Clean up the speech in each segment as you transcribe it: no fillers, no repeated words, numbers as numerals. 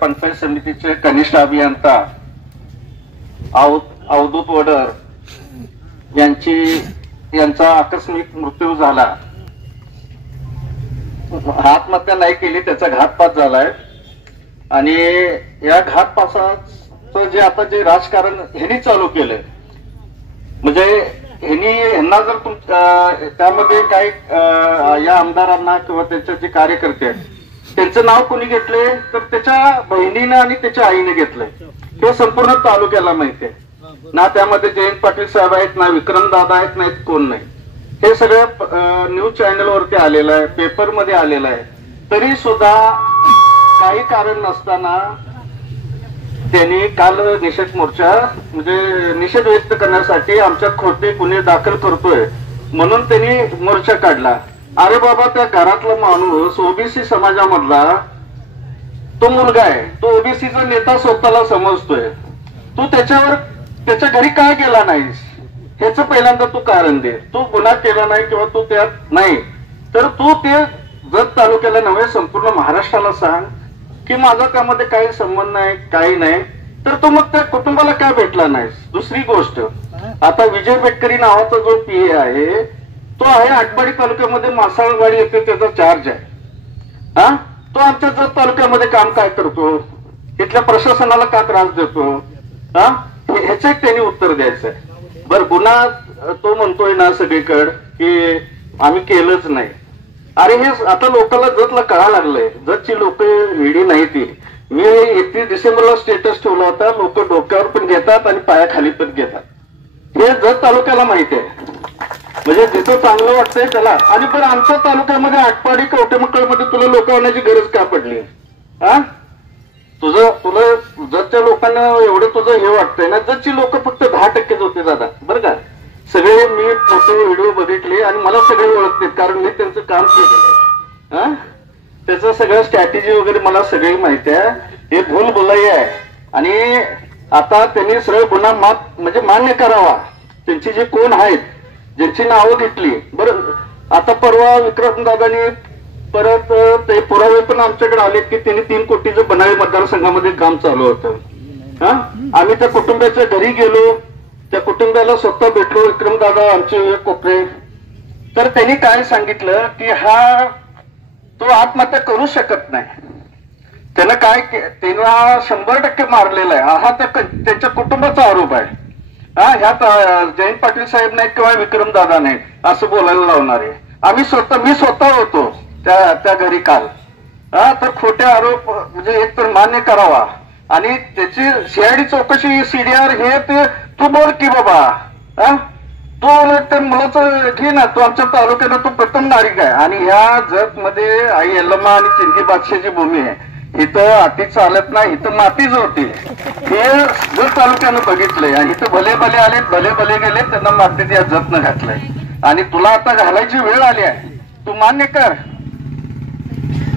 पंचायत समितीचे कनिष्ठ अभियंता अवधूत वडर यांचा आकस्मिक मृत्यू झाला. आत्महत्या नाही केली, त्याचा घातपात झालाय. आणि या घातपाताचं जे आता जे राजकारण ह्यांनी चालू केलंय, म्हणजे ह्यांना जर त्यामध्ये काही या आमदारांना किंवा त्यांचे जे कार्यकर्ते आहेत त्यांचं नाव कोणी घेतले तर त्याच्या बहिणीनं आणि त्याच्या आईने घेतलंय. हे संपूर्ण तालुक्याला माहिती आहे ना. त्यामध्ये जयंत पाटील साहेब आहेत ना, विक्रम दादा आहेत, नाहीत कोण नाही. हे सगळं न्यूज चॅनल वरती आलेलं आहे, पेपर मध्ये आलेलं आहे. तरी सुद्धा काही कारण नसताना त्यांनी काल निषेध मोर्चा म्हणजे निषेध व्यक्त करण्यासाठी आमच्यात खोटे गुन्हे दाखल करतोय म्हणून त्यांनी मोर्चा काढला. अरे बाबा, त्या घरातला माणूस ओबीसी समाजामधला तो मुलगा आहे, तो ओबीसीचा नेता स्वतःला समजतोय. तू त्याच्या घरी काय केला नाहीस ह्याचं पहिल्यांदा तू कारण दे. तू गुन्हा केला नाही किंवा तू त्यात नाही तर तू ते जत तालुक्याला नव्हे संपूर्ण महाराष्ट्राला सांग की माझा त्यामध्ये काही संबंध नाही, काही नाही. तर तू मग त्या कुटुंबाला काय भेटला नाहीस. दुसरी गोष्ट, आता विजय बेटकरी नावाचा जो पीए आहे तो आहे आटपाडी तालुक्यामध्ये मासाळवाडी येथे त्याचा चार्ज आहे. तो आमच्या जत तालुक्यामध्ये काम काय करतो, इथल्या प्रशासनाला का त्रास देतो, ह्याचं एक त्यांनी उत्तर द्यायचंय. बरं, गुन्हा तो म्हणतोय ना सगळीकडे की आम्ही केलंच नाही. अरे हे आता लोकांना जतला कळा लागलंय. जतची लोक वेडी नाही ती. मी 31 डिसेंबरला स्टेटस ठेवला होता. लोक डोक्यावर पण घेतात आणि पायाखाली पण घेतात. हे जत तालुक्याला माहिती आहे. म्हणजे जिथं चांगलं वाटतंय त्याला. आणि पण आमच्या तालुक्यामध्ये आटपाडी कवटेमंकाळमध्ये तुला लोक आणण्याची गरज का पडली? तुला जतच्या लोकांना एवढं तुझं हे वाटतंय ना. जतची लोक फक्त 10% होते दादा, बरं का. सगळे मी फोटो व्हिडिओ बघितले आणि मला सगळे ओळखते कारण मी त्यांचं काम केलेलं आहे. त्याचं सगळं स्ट्रॅटेजी वगैरे मला सगळी माहिती आहे. हे भूल भुलाई आहे. आणि आता त्यांनी सरळ गुन्हा म्हणजे मान्य करावा. त्यांची जे कोण आहेत ज्यांची नावं घेतली. बरं, आता परवा विक्रम दादानी परत ते पुरावे पण आमच्याकडे आले की त्यांनी 3 कोटीचं बनावी मतदारसंघामध्ये काम चालू होतं. आम्ही त्या कुटुंबाच्या घरी गेलो, त्या कुटुंबाला स्वतः भेटलो, विक्रम दादा आमचे कोपरे. तर त्यांनी काय सांगितलं की तो आत्महत्या करू शकत नाही. त्यानं त्यांना 100% मारलेला आहे हा त्यांच्या कुटुंबाचा आरोप आहे. ह्यात जयंत पाटील साहेब नाहीत किंवा विक्रम दादा नाहीत असं बोलायला लावणार आहे. मी स्वतः होतो त्या घरी काल. तर खोटे आरोप म्हणजे एक तर मान्य करावा आणि त्याची सीआयडी चौकशी सीडीआर हे ते तू बोल की बाबा. तू ते मुलाचं घे ना. तू आमच्या तालुक्याला तू प्रथम नागरिक आहे. आणि ह्या जत मध्ये आई यल्लम्मा आणि चिंकी बादशाची भूमी आहे. इथं अति चालत नाही, इथं मातीच होती. हे जत तालुक्यानं बघितलंय. आणि इथं भले भले आले, भले भले गेले, त्यांना मातीत या जतनं घातलंय. आणि तुला आता घालायची वेळ आली आहे. तू मान्य कर.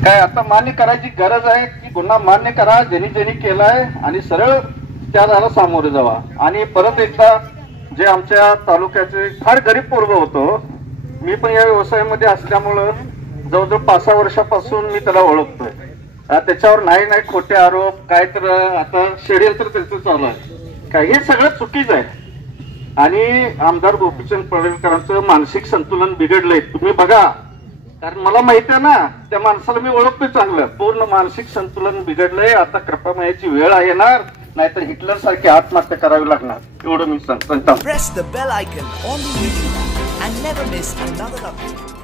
काय आता मान्य करायची गरज आहे की गुन्हा मान्य करा ज्यांनी केलाय आणि सरळ त्याला सामोरे जावा. आणि परत एकदा जे आमच्या तालुक्याचे फार गरीब पोरग होतो. मी पण या व्यवसायामध्ये असल्यामुळं जवळजवळ 5-6 वर्षापासून मी त्याला ओळखतोय. त्याच्यावर नाही खोटे आरोप काय तर आता षडयंत्र त्याचं चालू आहे. काय हे सगळं चुकीचं आहे. आणि आमदार गोपीचंद पडळकरांचं मानसिक संतुलन बिघडलंय. तुम्ही बघा, कारण मला माहिती आहे ना, त्या माणसाला मी ओळखतोय चांगलं. पूर्ण मानसिक संतुलन बिघडलंय. आता कृपामयाची वेळ येणार, नाहीतर हिटलर सारखी आत्महत्या करावी लागणार. एवढं मी सांगतो. Press the bell icon on the video and never miss another update.